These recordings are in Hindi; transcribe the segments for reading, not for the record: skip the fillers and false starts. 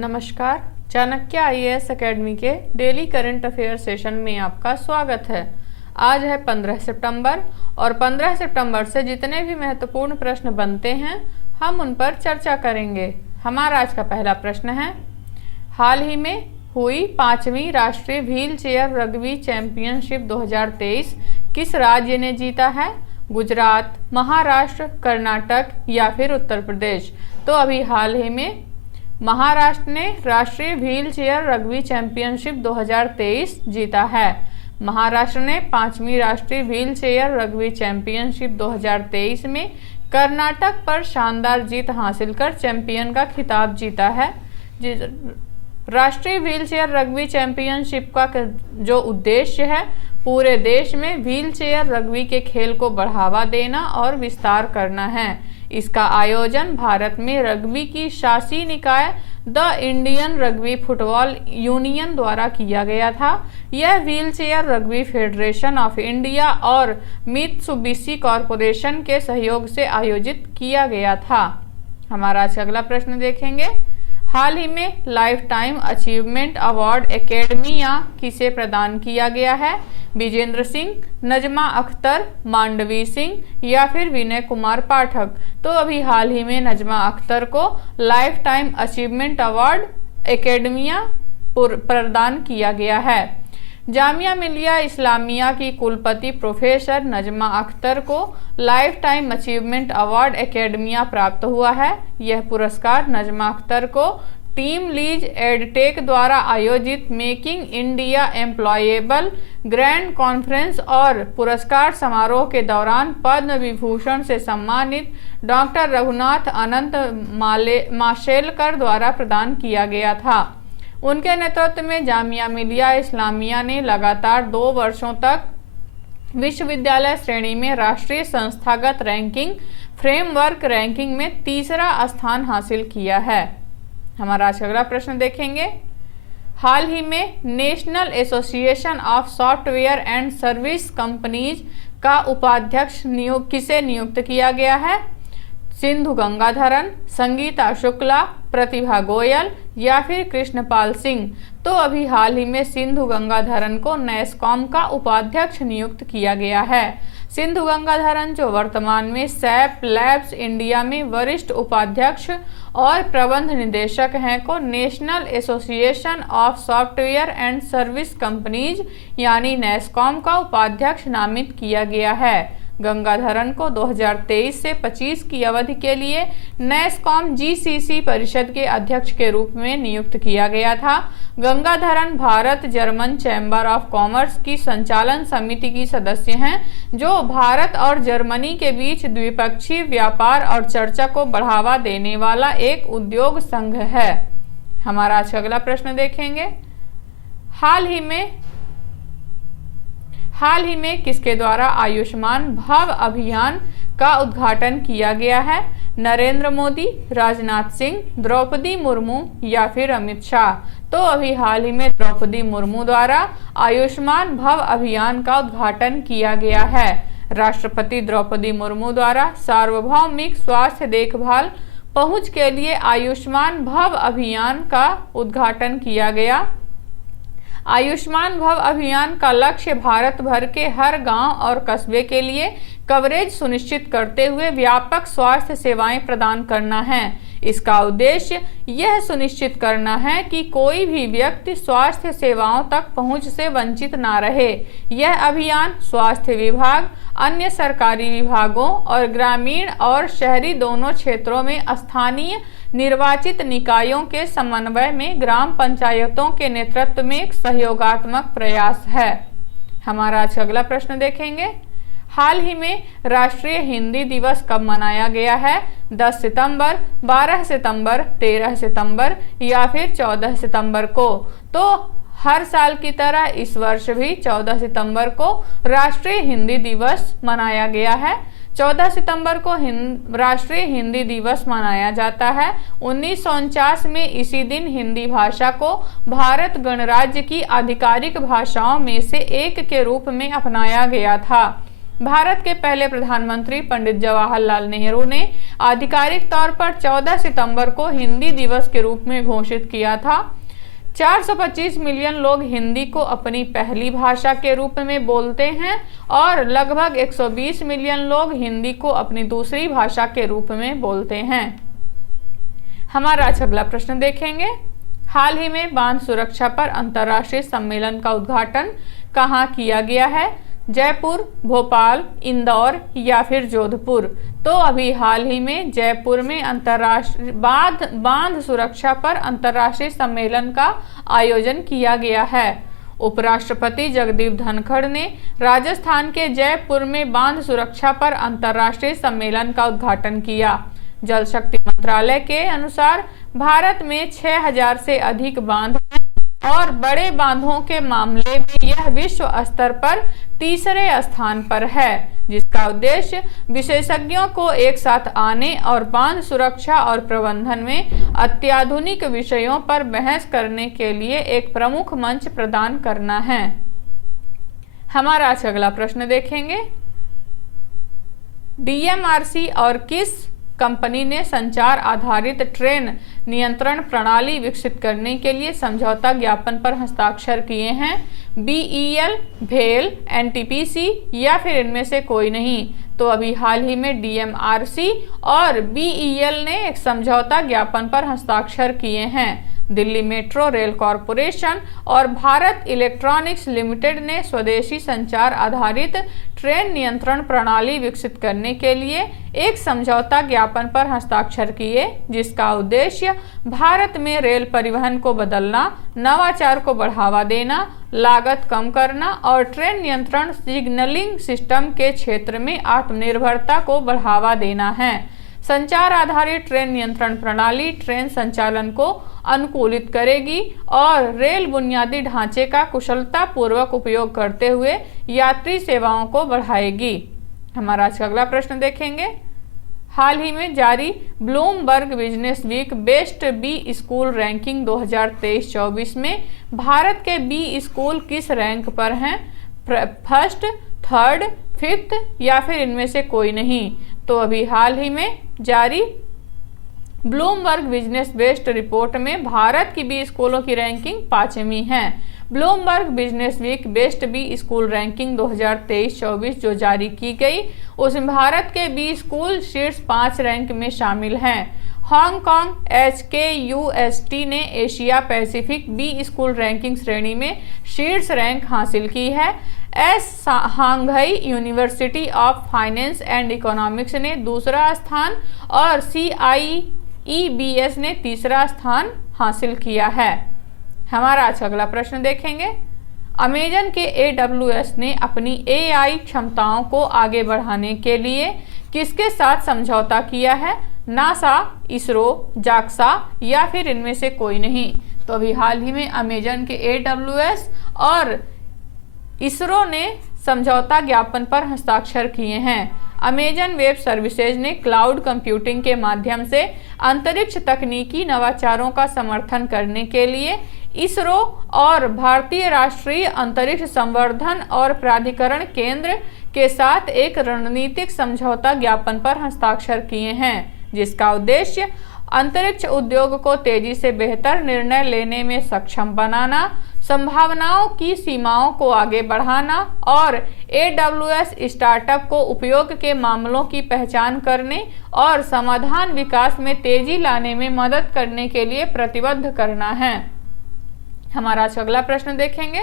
नमस्कार। चाणक्य आईएएस एकेडमी के डेली करंट अफेयर सेशन में आपका स्वागत है। आज है 15 सितंबर और 15 सितंबर से जितने भी महत्वपूर्ण प्रश्न बनते हैं हम उन पर चर्चा करेंगे। हमारा आज का पहला प्रश्न है, हाल ही में हुई 5वीं राष्ट्रीय व्हील चेयर रग्बी चैंपियनशिप 2023 किस राज्य ने जीता है? गुजरात, महाराष्ट्र, कर्नाटक या फिर उत्तर प्रदेश। तो अभी हाल ही में महाराष्ट्र ने राष्ट्रीय व्हील चेयर रग्बी चैंपियनशिप 2023 जीता है। महाराष्ट्र ने 5वीं राष्ट्रीय व्हील चेयर रग्बी चैंपियनशिप 2023 में कर्नाटक पर शानदार जीत हासिल कर चैंपियन का खिताब जीता है। राष्ट्रीय व्हील चेयर रग्बी चैंपियनशिप का जो उद्देश्य है पूरे देश में व्हील चेयर रग्बी के खेल को बढ़ावा देना और विस्तार करना है। इसका आयोजन भारत में रग्बी की शासी निकाय the Indian rugby football union द्वारा किया गया था। यह wheel chair rugby federation of India और मित्सुबिशी कॉरपोरेशन के सहयोग से आयोजित किया गया था। हमारा आज अगला प्रश्न देखेंगे, हाल ही में life time achievement award academia किसे प्रदान किया गया है? विजेंद्र सिंह, नजमा अख्तर, मांडवी सिंह या फिर विनय कुमार पाठक। तो अभी हाल ही में नजमा अख्तर को life time achievement award academia प्रदान किया गया है। जामिया मिलिया इस्लामिया की कुलपति प्रोफेसर नजमा अख्तर को life time achievement award academia प्राप्त हुआ है। यह पुरस्कार नजमा अख्तर को टीम लीज एडटेक द्वारा आयोजित मेकिंग इंडिया एम्प्लॉयेबल ग्रैंड कॉन्फ्रेंस और पुरस्कार समारोह के दौरान पद्म विभूषण से सम्मानित डॉक्टर रघुनाथ अनंत माशेलकर द्वारा प्रदान किया गया था। उनके नेतृत्व में जामिया मिलिया इस्लामिया ने लगातार 2 वर्षों तक विश्वविद्यालय श्रेणी में राष्ट्रीय संस्थागत रैंकिंग फ्रेमवर्क रैंकिंग में तीसरा स्थान हासिल किया है। हमारा आज अगला प्रश्न देखेंगे, हाल ही में national association of software and service companies का उपाध्यक्ष किसे नियुक्त किया गया है? सिंधु गंगाधरन, संगीता शुक्ला, प्रतिभा गोयल या फिर कृष्णपाल सिंह। तो अभी हाल ही में सिंधु गंगाधरन को नैस्कॉम का उपाध्यक्ष नियुक्त किया गया है। सिंधु गंगाधरन जो वर्तमान में सैप लैब्स इंडिया में वरिष्ठ उपाध्यक्ष और प्रबंध निदेशक हैं को national association of software and service companies यानी नैस्कॉम का उपाध्यक्ष नामित किया गया है। गंगाधरन को 2023 से 25 की अवधि के लिए नैस्कॉम जीसीसी परिषद के अध्यक्ष के रूप में नियुक्त किया गया था। Gangadharan Bharat German chamber of commerce की संचालन समिति की सदस्य हैं, जो भारत और जर्मनी के बीच द्विपक्षीय व्यापार और चर्चा को बढ़ावा देने वाला एक उद्योग संघ है। हमारा आज अगला प्रश्न देखेंगे, हाल ही में किसके द्वारा आयुष्मान भव अभियान का उद्घाटन किया गया है? नरेंद्र मोदी, राजनाथ सिंह, द्रौपदी मुर्मू या फिर अमित शाह। तो अभी हाल ही में द्रौपदी मुर्मू द्वारा आयुष्मान भव अभियान का उद्घाटन किया गया है। राष्ट्रपति द्रौपदी मुर्मू द्वारा सार्वभौमिक स्वास्थ्य देखभाल पहुंच के लिए आयुष्मान भव अभियान का उद्घाटन किया गया। आयुष्मान भव अभियान का लक्ष्य भारत भर के हर गांव और कस्बे के लिए कवरेज सुनिश्चित करते हुए व्यापक स्वास्थ्य सेवाएं प्रदान करना है। इसका उद्देश्य यह सुनिश्चित करना है कि कोई भी व्यक्ति स्वास्थ्य सेवाओं तक पहुंच से वंचित ना रहे। यह अभियान स्वास्थ्य विभाग, अन्य सरकारी विभागों और ग्रामीण और शहरी दोनों क्षेत्रों में स्थानीय निर्वाचित निकायों के समन्वय में ग्राम पंचायतों के नेतृत्व में एक सहयोगात्मक प्रयास है। हमारा आज अगला प्रश्न देखेंगे, हाल ही में राष्ट्रीय हिंदी दिवस कब मनाया गया है? 10 सितंबर, 12 सितंबर, 13 सितंबर या फिर 14 सितंबर को। तो हर साल की तरह इस वर्ष भी 14 सितंबर को राष्ट्रीय हिंदी दिवस मनाया गया है। 14 सितंबर को राष्ट्रीय हिंदी दिवस मनाया जाता है। 1949 में इसी दिन हिंदी भाषा को भारत गणराज्य की आधिकारिक भाषाओं में से एक के रूप में अपनाया गया था। भारत के पहले प्रधानमंत्री पंडित जवाहरलाल नेहरू ने आधिकारिक तौर पर 14 सितंबर को हिंदी दिवस के रूप में घोषित किया था। 425 मिलियन लोग हिंदी को अपनी पहली भाषा के रूप में बोलते हैं और लगभग 120 मिलियन लोग हिंदी को अपनी दूसरी भाषा के रूप में बोलते हैं। हमारा अगला प्रश्न देखेंगे। हाल ही में बांध सुरक्षा पर अंतर्राष्ट्रीय सम्मेलन का उद्घाटन कहाँ किया गया है? जयपुर, भोपाल, इंदौर या फिर जोधपुर? तो अभी हाल ही में जयपुर में अंतर्राष्ट्रीय बांध सुरक्षा पर अंतर्राष्ट्रीय सम्मेलन का आयोजन किया गया है। उपराष्ट्रपति जगदीप धनखड़ ने राजस्थान के जयपुर में बांध सुरक्षा पर अंतर्राष्ट्रीय सम्मेलन का उद्घाटन किया। जल शक्ति मंत्रालय के अनुसार भारत में 6000 से अधिक बांध हैं और बड़े बांधों के मामले में यह विश्व स्तर पर तीसरे स्थान पर है, जिसका उद्देश्य विशेषज्ञों को एक साथ आने और बांध सुरक्षा और प्रबंधन में अत्याधुनिक विषयों पर बहस करने के लिए एक प्रमुख मंच प्रदान करना है। हमारा अगला प्रश्न देखेंगे। डीएमआरसी और किस कंपनी ने संचार आधारित ट्रेन नियंत्रण प्रणाली विकसित करने के लिए समझौता ज्ञापन पर हस्ताक्षर किए हैं? बीईएल, भेल, एनटीपीसी या फिर इनमें से कोई नहीं? तो अभी हाल ही में डीएमआरसी और बीईएल ने एक समझौता ज्ञापन पर हस्ताक्षर किए हैं। दिल्ली मेट्रो रेल कॉरपोरेशन और भारत इलेक्ट्रॉनिक्स लिमिटेड ने स्वदेशी संचार आधारित ट्रेन नियंत्रण प्रणाली विकसित करने के लिए एक समझौता ज्ञापन पर हस्ताक्षर किए, जिसका उद्देश्य भारत में रेल परिवहन को बदलना, नवाचार को बढ़ावा देना, लागत कम करना और ट्रेन नियंत्रण सिग्नलिंग सिस्टम के क्षेत्र में आत्मनिर्भरता को बढ़ावा देना है। संचार आधारित ट्रेन नियंत्रण प्रणाली ट्रेन संचालन को अनुकूलित करेगी और रेल बुनियादी ढांचे का कुशलतापूर्वक उपयोग करते हुए यात्री सेवाओं को बढ़ाएगी। हमारा आज का अगला प्रश्न देखेंगे। हाल ही में जारी Bloomberg Businessweek best B school ranking 2023-24 में भारत के बी स्कूल किस रैंक पर हैं? फर्स्ट, थर्ड, फिफ्थ या फिर इनमें से कोई नहीं? तो अभी हाल ही में जारी ब्लूमबर्ग बिजनेस बेस्ट रिपोर्ट में भारत की बी स्कूलों की रैंकिंग 5वीं है। Bloomberg Businessweek best B school ranking 2023-24 जो जारी की गई, उसमें भारत के बी स्कूल शीर्ष 5 रैंक में शामिल हैं। हांगकांग HKUST ने Asia Pacific B school ranking श्रेणी में शीर्ष रैंक हासिल की है। Shanghai University of Finance and Economics ने दूसरा स्थान और CIEBS ने तीसरा स्थान हासिल किया है। हमारा आज अगला प्रश्न देखेंगे। अमेजन के AWS ने अपनी AI क्षमताओं को आगे बढ़ाने के लिए किसके साथ समझौता किया है? नासा, इसरो, जाक्सा या फिर इनमें से कोई नहीं? तो अभी हाल ही में अमेजन के AWS और इसरो ने समझौता ज्ञापन पर हस्ताक्षर किए हैं। अमेजन वेब सर्विसेज ने क्लाउड कंप्यूटिंग के माध्यम से अंतरिक्ष तकनीकी नवाचारों का समर्थन करने के लिए इसरो और भारतीय राष्ट्रीय अंतरिक्ष संवर्धन और प्राधिकरण केंद्र के साथ एक रणनीतिक समझौता ज्ञापन पर हस्ताक्षर किए हैं, जिसका उद्देश्य अंतरिक्ष उद्योग को तेजी से बेहतर निर्णय लेने में सक्षम बनाना, संभावनाओं की सीमाओं को आगे बढ़ाना और AWS स्टार्टअप को उपयोग के मामलों की पहचान करने और समाधान विकास में तेजी लाने में मदद करने के लिए प्रतिबद्ध करना है। हमारा अगला प्रश्न देखेंगे।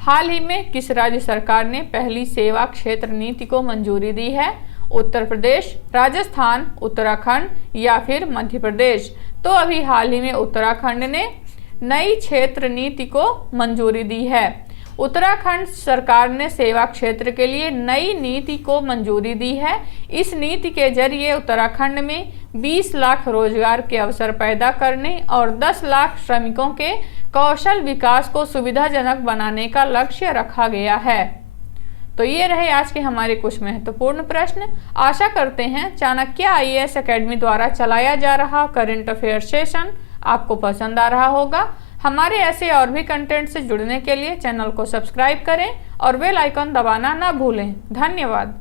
हाल ही में किस राज्य सरकार ने पहली सेवा क्षेत्र नीति को मंजूरी दी है? उत्तर प्रदेश, राजस्थान, उत्तराखंड या फिर मध्य प्रदेश? तो अभी हाल ही में उत्तराखंड ने नई क्षेत्र नीति को मंजूरी दी है। उत्तराखंड सरकार ने सेवा क्षेत्र के लिए नई नीति को मंजूरी दी है। इस नीति के जरिए उत्तराखंड में 20 लाख रोजगार के अवसर पैदा करने और 10 लाख श्रमिकों के कौशल विकास को सुविधाजनक बनाने का लक्ष्य रखा गया है। तो ये रहे आज के हमारे कुछ महत्वपूर्ण प्रश्न। आशा करते हैं चाणक्य IAS एकेडमी द्वारा चलाया जा रहा करंट अफेयर सेशन आपको पसंद आ रहा होगा। हमारे ऐसे और भी कंटेंट से जुड़ने के लिए चैनल को सब्सक्राइब करें और बेल आइकन दबाना ना भूलें। धन्यवाद।